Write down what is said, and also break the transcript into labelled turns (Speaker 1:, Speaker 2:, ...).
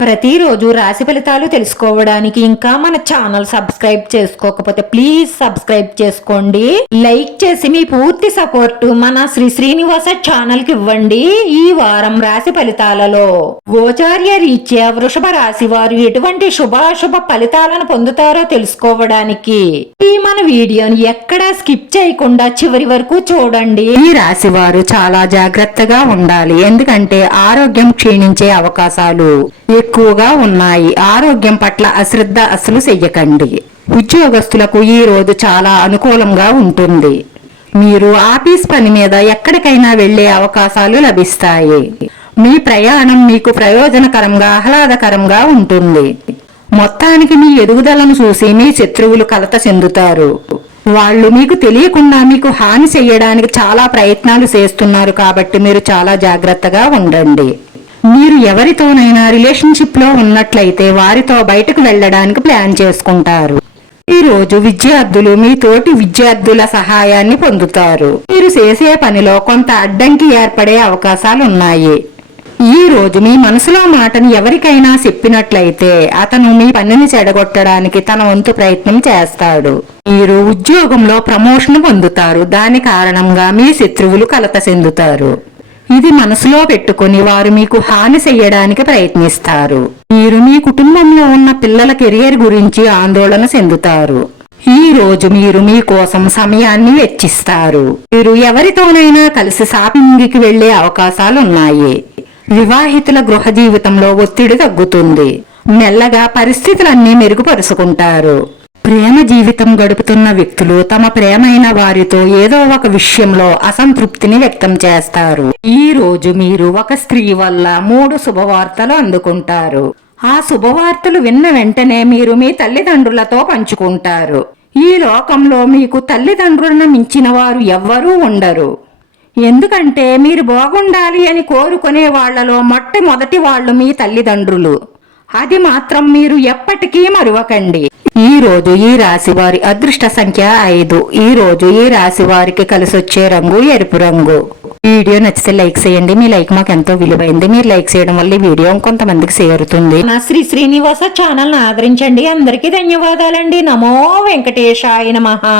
Speaker 1: ప్రతిరోజు రాశి ఫలితాలు తెలుసుకోవడానికి ఇంకా మన ఛానల్ సబ్స్క్రైబ్ చేసుకోకపోతే ప్లీజ్ సబ్స్క్రైబ్ చేసుకోండి. లైక్ చేసి మీ పూర్తి సపోర్ట్ మన శ్రీ శ్రీనివాస ఛానల్కి ఇవ్వండి ఈ వారం రాశి ఫలితాలలో. గోచార్య రీత్యా వృషభ రాశి వారు ఎటువంటి శుభాశుభ ఫలితాలను పొందుతారో తెలుసుకోవడానికి ఈ మన వీడియోని ఎక్కడా స్కిప్ చేయకుండా చివరి వరకు చూడండి. ఈ రాశి వారు చాలా జాగ్రత్తగా ఉండాలి. ఎందుకంటే ఆరోగ్యం క్షీణించే అవకాశాలు. ఎక్కువగా ఉన్నాయి. ఆరోగ్యం పట్ల అశ్రద్ధ అసలు చెయ్యకండి. ఉద్యోగస్తులకు ఈ రోజు చాలా అనుకూలంగా ఉంటుంది. మీరు ఆఫీస్ పని మీద ఎక్కడికైనా వెళ్ళే అవకాశాలు లభిస్తాయి. మీ ప్రయాణం మీకు ప్రయోజనకరంగా ఆహ్లాదకరంగా ఉంటుంది. మొత్తానికి మీ ఎదుగుదలను చూసి మీ శత్రువులు కలత చెందుతారు. వాళ్ళు మీకు తెలియకుండా మీకు హాని చేయడానికి చాలా ప్రయత్నాలు చేస్తున్నారు కాబట్టి మీరు చాలా జాగ్రత్తగా ఉండండి. మీరు ఎవరితోనైనా రిలేషన్షిప్లో ఉన్నట్లయితే వారితో బయటకు వెళ్ళడానికి ప్లాన్ చేసుకుంటారు. ఈరోజు విద్యార్థులు మీ తోటి విద్యార్థుల సహాయాన్ని పొందుతారు. మీరు చేసే పనిలో కొంత అడ్డంకి ఏర్పడే అవకాశాలు ఉన్నాయి ఈ రోజు మీ మనసులో మాటను ఎవరికైనా చెప్పినట్లయితే అతను మీ పనిని చెడగొట్టడానికి తన వంతు ప్రయత్నం చేస్తాడు. మీరు ఉద్యోగంలో ప్రమోషన్ పొందుతారు. దాని కారణంగా మీ శత్రువులు కలత చెందుతారు. ఇది మనసులో పెట్టుకుని వారు మీకు హాని చెయ్యడానికి ప్రయత్నిస్తారు. మీరు మీ కుటుంబంలో ఉన్న పిల్లల కెరియర్ గురించి ఆందోళన చెందుతారు. ఈ రోజు మీరు మీ కోసం సమయాన్ని వెచ్చిస్తారు. మీరు ఎవరితోనైనా కలిసి షాపింగ్కి వెళ్ళే అవకాశాలున్నాయి. వివాహితుల గృహ జీవితంలో ఒత్తిడి తగ్గుతుంది. మెల్లగా పరిస్థితులన్నీ మెరుగుపరుచుకుంటారు. ప్రేమ జీవితం గడుపుతున్న వ్యక్తులు తమ ప్రేమైన వారితో ఏదో ఒక విషయంలో అసంతృప్తిని వ్యక్తం చేస్తారు. ఈ రోజు మీరు ఒక స్త్రీ వల్ల మూడు శుభవార్తలు అందుకుంటారు. ఆ శుభవార్తలు విన్న వెంటనే మీరు మీ తల్లిదండ్రులతో పంచుకుంటారు. ఈ లోకంలో మీకు తల్లిదండ్రులను మించిన వారు ఎవ్వరూ ఉండరు. ఎందుకంటే మీరు బాగుండాలి అని కోరుకునే వాళ్ళలో మొట్టమొదటి వాళ్ళు మీ తల్లిదండ్రులు. అది మాత్రం మీరు ఎప్పటికీ మరువకండి. ఈ రోజు ఈ రాశి వారి అదృష్ట సంఖ్య ఐదు. ఈ రోజు ఈ రాశి వారికి కలిసొచ్చే రంగు ఎరుపు రంగు. వీడియో నచ్చితే లైక్ చేయండి. మీ లైక్ మాకు ఎంతో విలువైంది. మీరు లైక్ చేయడం వల్ల ఈ వీడియో కొంతమందికి చేరుతుంది. నా శ్రీ శ్రీనివాస ఛానల్ ఆదరించండి. అందరికీ ధన్యవాదాలండి. నమో వెంకటేశాయ మహా